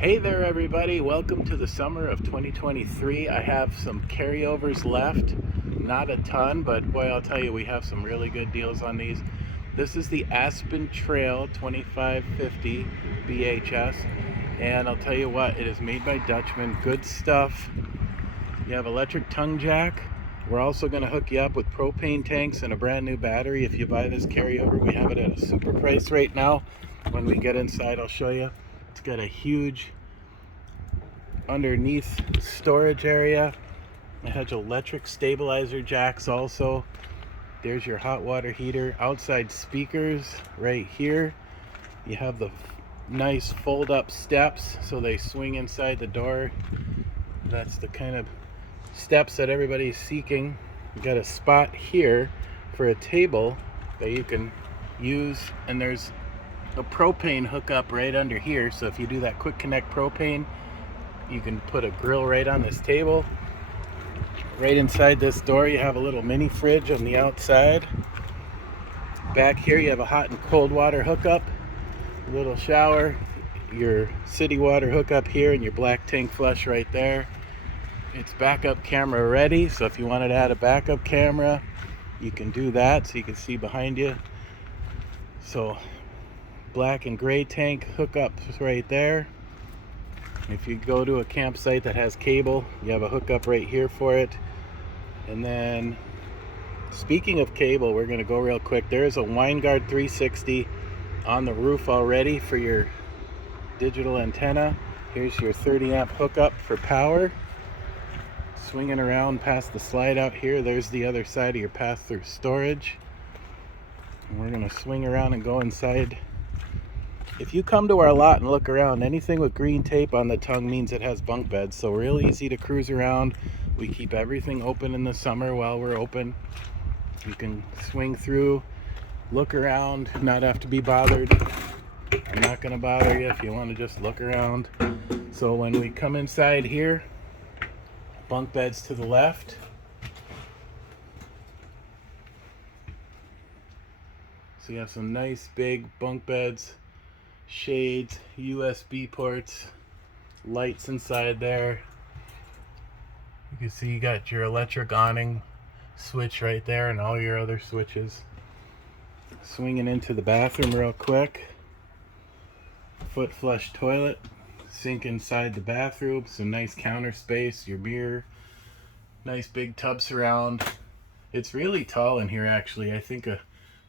Hey there everybody, welcome to the summer of 2023. I have some carryovers left, not a ton, but boy I'll tell you we have some really good deals on these. This is the Aspen Trail 2550 BHS, and I'll tell you what, it is made by Dutchmen, good stuff. You have electric tongue jack. We're also going to hook you up with propane tanks and a brand new battery if you buy this carryover. We have it at a super price right now. When we get inside I'll show you. It's got a huge underneath storage area. It has electric stabilizer jacks also. There's your hot water heater. Outside speakers right here. You have the nice fold up steps so they swing inside the door. That's the kind of steps that everybody's seeking. You got a spot here for a table that you can use, and there's a propane hookup right under here, so if you do that quick connect propane, you can put a grill right on this table. Right inside this door you have a little mini fridge on the outside. Back here you have a hot and cold water hookup, a little shower, your city water hookup here, and your black tank flush right there. It's backup camera ready, so if you wanted to add a backup camera you can do that so you can see behind you. So black and gray tank hookups right there. If you go to a campsite that has cable, you have a hookup right here for it. And then speaking of cable, we're going to go real quick. There is a WineGuard 360 on the roof already for your digital antenna. Here's your 30 amp hookup for power. Swinging around past the slide out here, there's the other side of your path through storage. And we're going to swing around and go inside. If you come to our lot and look around, anything with green tape on the tongue means it has bunk beds, so real easy to cruise around. We keep everything open in the summer while we're open. You can swing through, look around, not have to be bothered. I'm not going to bother you if you want to just look around. So when we come inside here, bunk beds to the left. So you have some nice big bunk beds. Shades, USB ports, lights inside there. You can see you got your electric awning switch right there and all your other switches. Swinging into the bathroom real quick. Foot flush toilet, sink inside the bathroom, some nice counter space, your mirror, nice big tub surround. It's really tall in here actually. I think a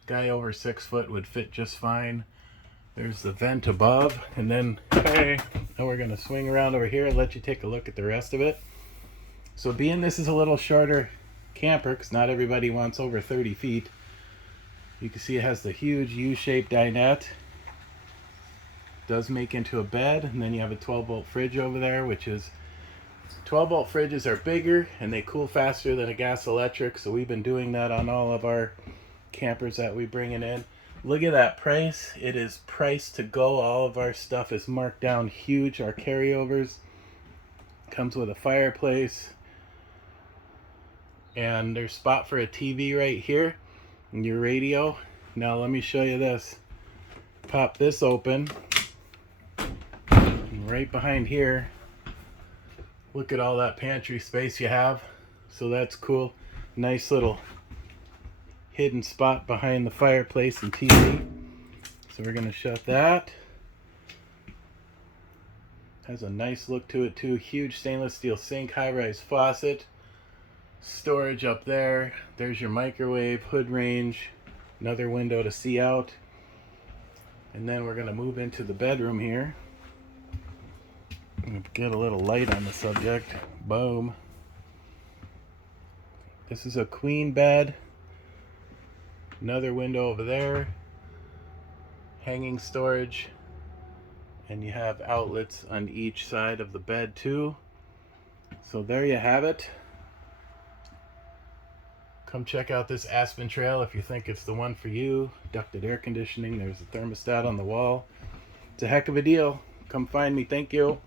guy over 6 foot would fit just fine. There's the vent above, and then now we're going to swing around over here and let you take a look at the rest of it. So being this is a little shorter camper, because not everybody wants over 30 feet, you can see it has the huge U-shaped dinette. Does make into a bed, and then you have a 12-volt fridge over there, which is 12-volt fridges are bigger and they cool faster than a gas electric, so we've been doing that on all of our campers that we bring in. Look at that price. It is priced to go. All of our stuff is marked down huge. Our carryovers comes with a fireplace, and there's spot for a TV right here and your radio. Now let me show you this. Pop this open, and right behind here, look at all that pantry space you have. So that's cool. Nice little hidden spot behind the fireplace and TV. So we're going to shut that. Has a nice look to it too. Huge stainless steel sink, high-rise faucet, storage up there. There's your microwave, hood range, another window to see out. And then we're going to move into the bedroom here. Get a little light on the subject. Boom. This is a queen bed. Another window over there, hanging storage, and you have outlets on each side of the bed too. So there you have it. Come check out this Aspen Trail if you think it's the one for you. Ducted air conditioning, there's a thermostat on the wall. It's a heck of a deal. Come find me. Thank you.